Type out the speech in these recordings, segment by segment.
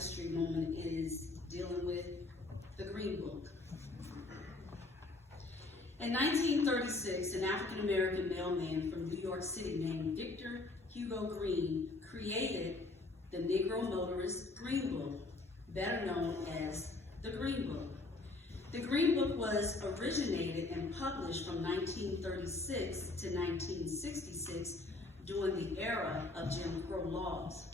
History moment is dealing with the Green Book. In 1936, an African-American mailman from New York City named Victor Hugo Green created the Negro Motorist Green Book, better known as the Green Book. The Green Book was originated and published from 1936 to 1966 during the era of Jim Crow laws.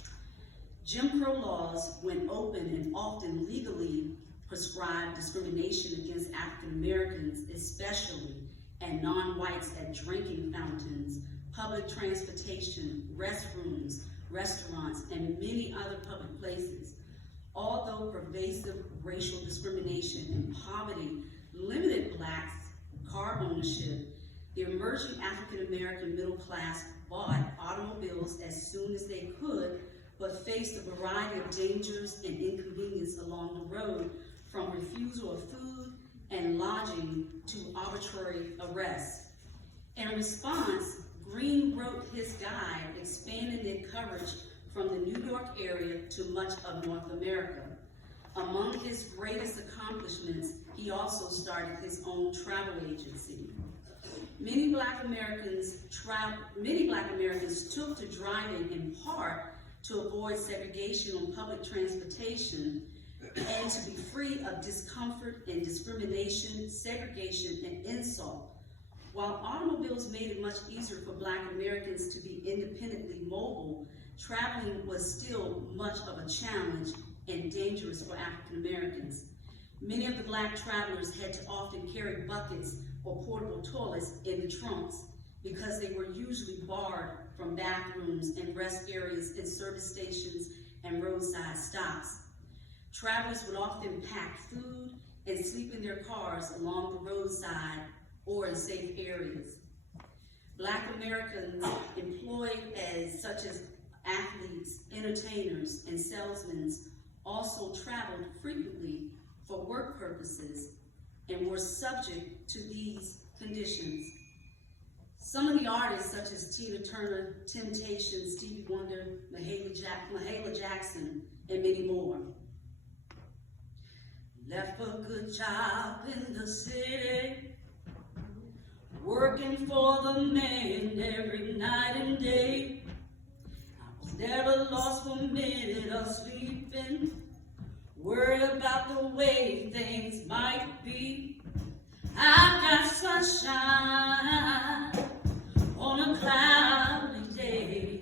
Jim Crow laws, when open and often legally prescribed discrimination against African Americans especially, and non-whites at drinking fountains, public transportation, restrooms, restaurants, and many other public places. Although pervasive racial discrimination and poverty limited blacks' car ownership, the emerging African American middle class bought automobiles as soon as they could, but faced a variety of dangers and inconvenience along the road, from refusal of food and lodging to arbitrary arrests. In response, Green wrote his guide, expanding their coverage from the New York area to much of North America. Among his greatest accomplishments, he also started his own travel agency. Many Black Americans took to driving in part to avoid segregation on public transportation and to be free of discomfort and discrimination, segregation, and insult. While automobiles made it much easier for Black Americans to be independently mobile, traveling was still much of a challenge and dangerous for African Americans. Many of the Black travelers had to often carry buckets or portable toilets in the trunks because they were usually barred from bathrooms and rest areas in service stations and roadside stops. Travelers would often pack food and sleep in their cars along the roadside or in safe areas. Black Americans employed such as athletes, entertainers, and salesmen also traveled frequently for work purposes and were subject to these conditions. Some of the artists, such as Tina Turner, Temptation, Stevie Wonder, Mahalia Jackson, and many more, left a good job in the city, working for the man every night and day. I was never lost for a minute of sleeping, worried about the way things might be. I've got sunshine on a cloudy day.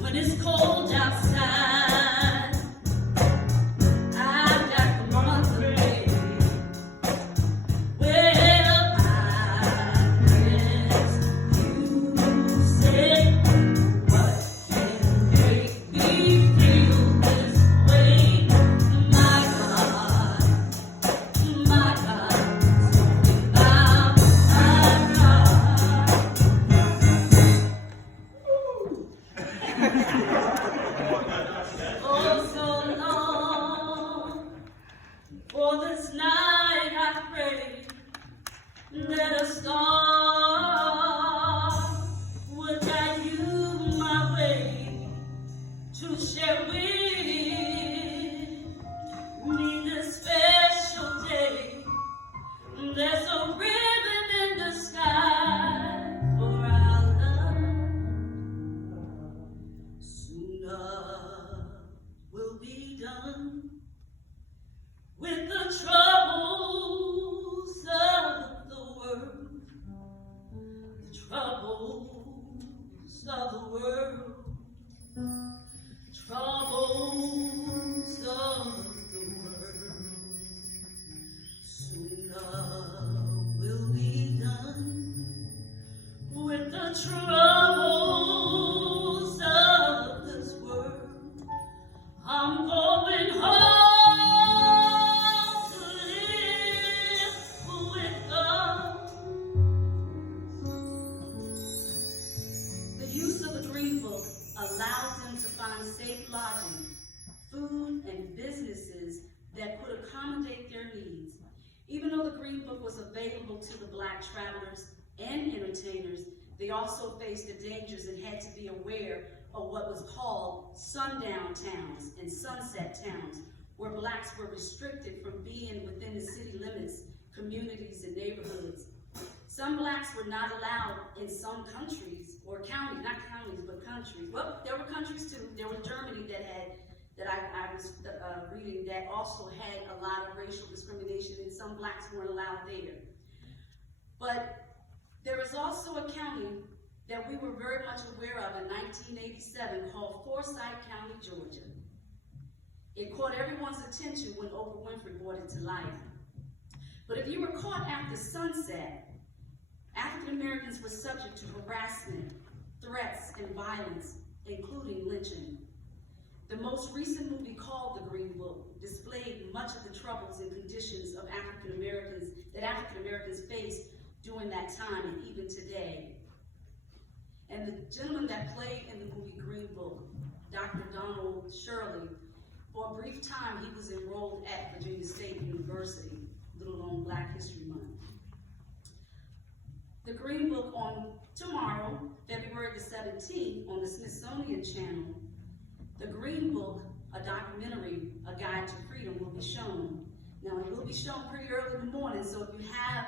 When it's cold outside, Even though the Green Book was available to the Black travelers and entertainers, they also faced the dangers and had to be aware of what was called sundown towns and sunset towns, where blacks were restricted from being within the city limits, communities, and neighborhoods. Some blacks were not allowed in some countries, or counties, not counties, but countries. Well, there were countries too. There was Germany that I was reading that also had a lot of racial discrimination, and some blacks weren't allowed there. But there is also a county that we were very much aware of in 1987 called Forsyth County, Georgia. It caught everyone's attention when Oprah Winfrey brought it to life. But if you were caught after sunset, African Americans were subject to harassment, threats, and violence, including lynching. The most recent movie, called The Green Book, displayed much of the troubles and conditions of African Americans faced during that time and even today. And the gentleman that played in the movie Green Book, Dr. Donald Shirley, for a brief time he was enrolled at Virginia State University, little known Black History Month. The Green Book on tomorrow, February the 17th, on the Smithsonian Channel, The Green Book, a documentary, A Guide to Freedom, will be shown. Now, it will be shown pretty early in the morning, so if you have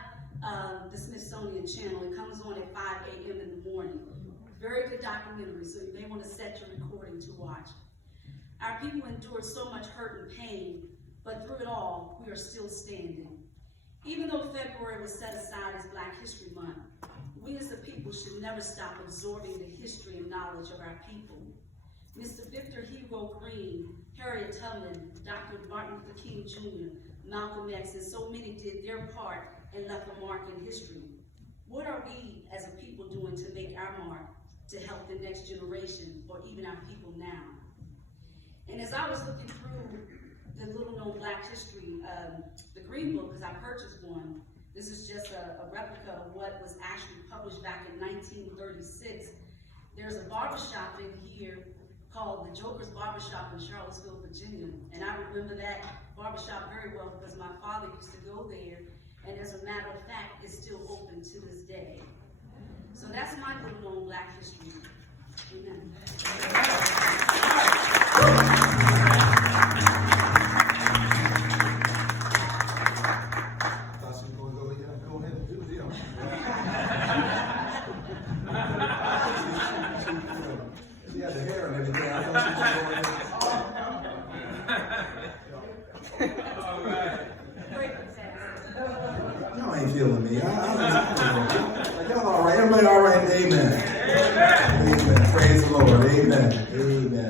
the Smithsonian Channel, it comes on at 5 a.m. in the morning. Very good documentary, so you may want to set your recording to watch. Our people endured so much hurt and pain, but through it all, we are still standing. Even though February was set aside as Black History Month, we as a people should never stop absorbing the history and knowledge of our people. Mr. Victor Hugo Green, Harriet Tubman, Dr. Martin Luther King Jr., Malcolm X, and so many did their part and left a mark in history. What are we as a people doing to make our mark to help the next generation or even our people now? And as I was looking through the little known Black history, the Green Book, because I purchased one, this is just a replica of what was actually published back in 1936. There's a barbershop in here called the Joker's Barbershop in Charlottesville, Virginia. And I remember that barbershop very well because my father used to go there, and as a matter of fact, it's still open to this day. So that's my little known Black history. Amen. Go ahead and do the deal. She had the hair and everything. I thought she was going to all right. Y'all ain't feeling me. Y'all all right? Everybody all right? Amen. Amen. Praise the Lord. Amen. Amen.